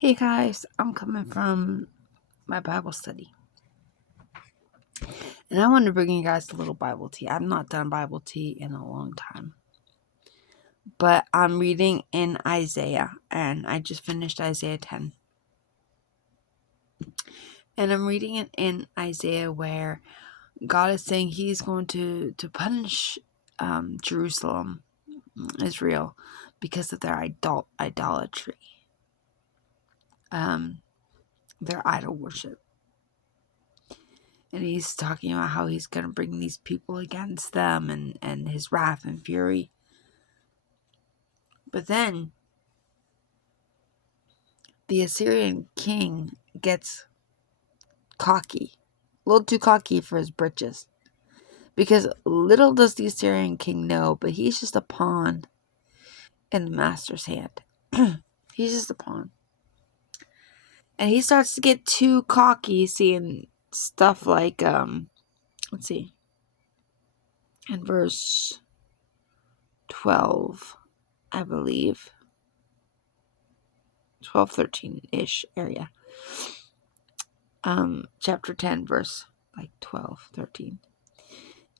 Hey guys, I'm coming from my Bible study. And I want to bring you guys a little Bible tea. I've not done Bible tea in a long time. But I'm reading in Isaiah, and I just finished Isaiah 10. And I'm reading it in Isaiah where God is saying he's going to punish Jerusalem, Israel, because of their idolatry, their idol worship. And he's talking about how he's going to bring these people against them and his wrath and fury. But then the Assyrian king gets cocky, a little too cocky for his britches. Because little does the Assyrian king know, but he's just a pawn in the master's hand. He's just a pawn. And he starts to get too cocky, seeing stuff like, let's see, in verse 12, I believe, 12, 13-ish area. Chapter 10, verse like 12, 13.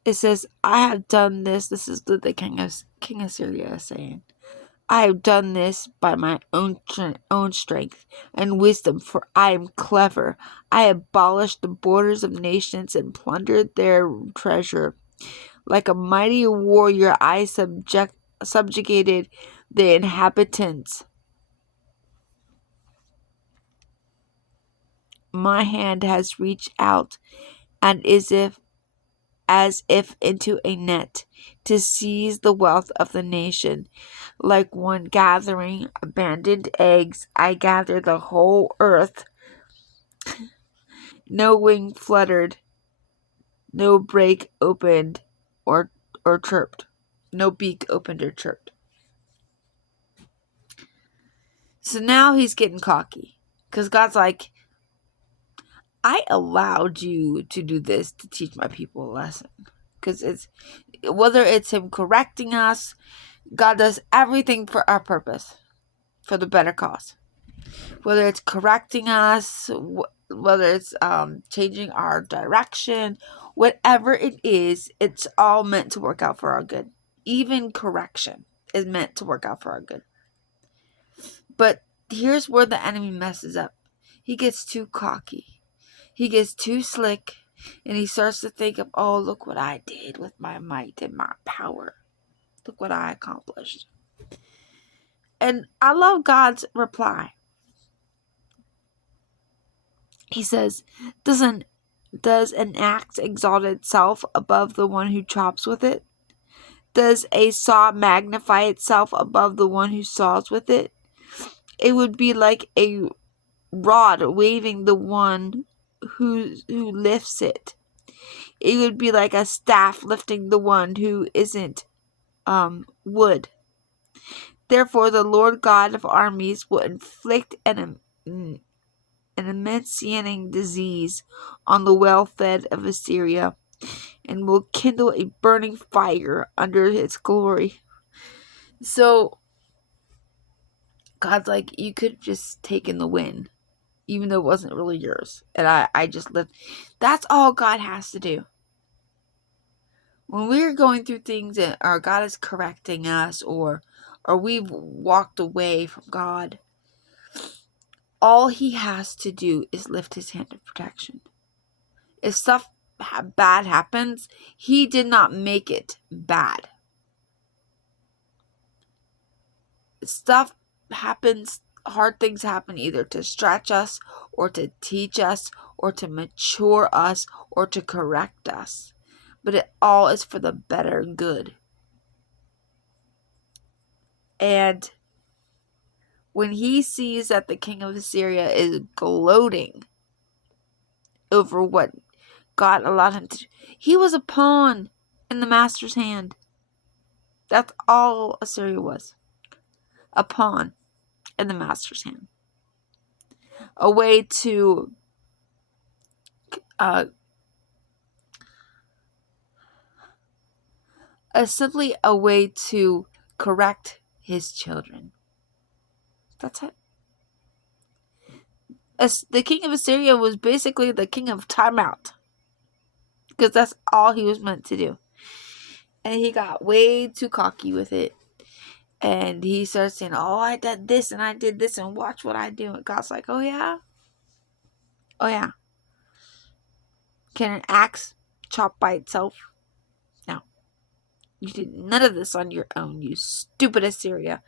It says, I have done this. This is the King of Syria saying, I have done this by my own strength and wisdom, for I am clever. I abolished the borders of nations and plundered their treasure. Like a mighty warrior, I subjugated the inhabitants. My hand has reached out and as if into a net, to seize the wealth of the nation. Like one gathering abandoned eggs, I gather the whole earth. No wing fluttered, no break opened or chirped. No beak opened or chirped. So now he's getting cocky. Because God's like, I allowed you to do this to teach my people a lesson. Because whether it's him correcting us, God does everything for our purpose, for the better cause. Whether it's correcting us, whether it's changing our direction, whatever it is, it's all meant to work out for our good. Even correction is meant to work out for our good. But here's where the enemy messes up. He gets too cocky. He gets too slick. And he starts to think of, oh, look what I did with my might and my power. Look what I accomplished. And I love God's reply. He says, does an axe exalt itself above the one who chops with it? Does a saw magnify itself above the one who saws with it? It would be like a rod waving the one who lifts it. It would be like a staff lifting the one who isn't wood. Therefore, the Lord God of armies will inflict an emaciating disease on the well-fed of Assyria, and will kindle a burning fire under its glory. So God's like, you could have just taken the win, even though it wasn't really yours. And I just lived. That's all God has to do. When we're going through things and our God is correcting us, or we've walked away from God, all he has to do is lift his hand of protection. If stuff bad happens, he did not make it bad. Stuff happens, hard things happen either to stretch us or to teach us or to mature us or to correct us. But it all is for the better good. And when he sees that the king of Assyria is gloating over what God allowed him to do, he was a pawn in the master's hand. That's all Assyria was. A pawn in the master's hand. A way to simply a way to correct his children. That's it. the king of Assyria was basically the king of timeout. Because that's all he was meant to do. And he got way too cocky with it. And he starts saying, oh, I did this and I did this and watch what I do. And God's like, oh yeah? Oh yeah. Can an axe chop by itself? No. You did none of this on your own, you stupid Assyria.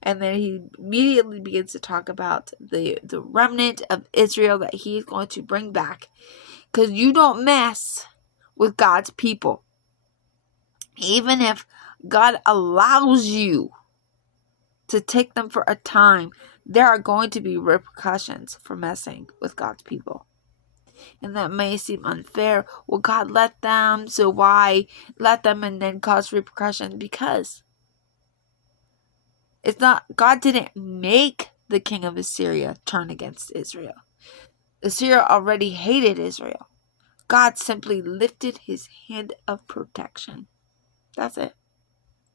And then he immediately begins to talk about the remnant of Israel that he's going to bring back. Because you don't mess with God's people. Even if God allows you to take them for a time, there are going to be repercussions for messing with God's people. And that may seem unfair. Well, God let them, so why let them and then cause repercussions? Because it's not, God didn't make the king of Assyria turn against Israel. Assyria already hated Israel. God simply lifted his hand of protection. That's it.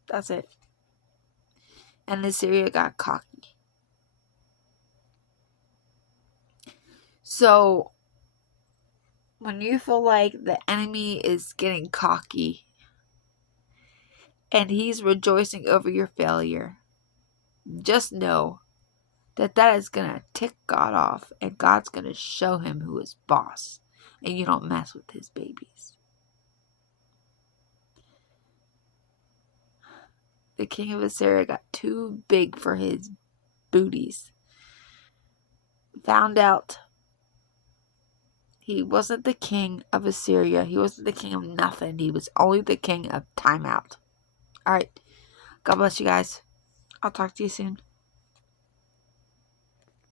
That's it. And Assyria got cocky. So, when you feel like the enemy is getting cocky and he's rejoicing over your failure, just know that is going to tick God off, and God's going to show him who is boss, and you don't mess with his babies. The king of Assyria got too big for his booties. Found out he wasn't the king of Assyria. He wasn't the king of nothing. He was only the king of timeout. Alright. God bless you guys. I'll talk to you soon.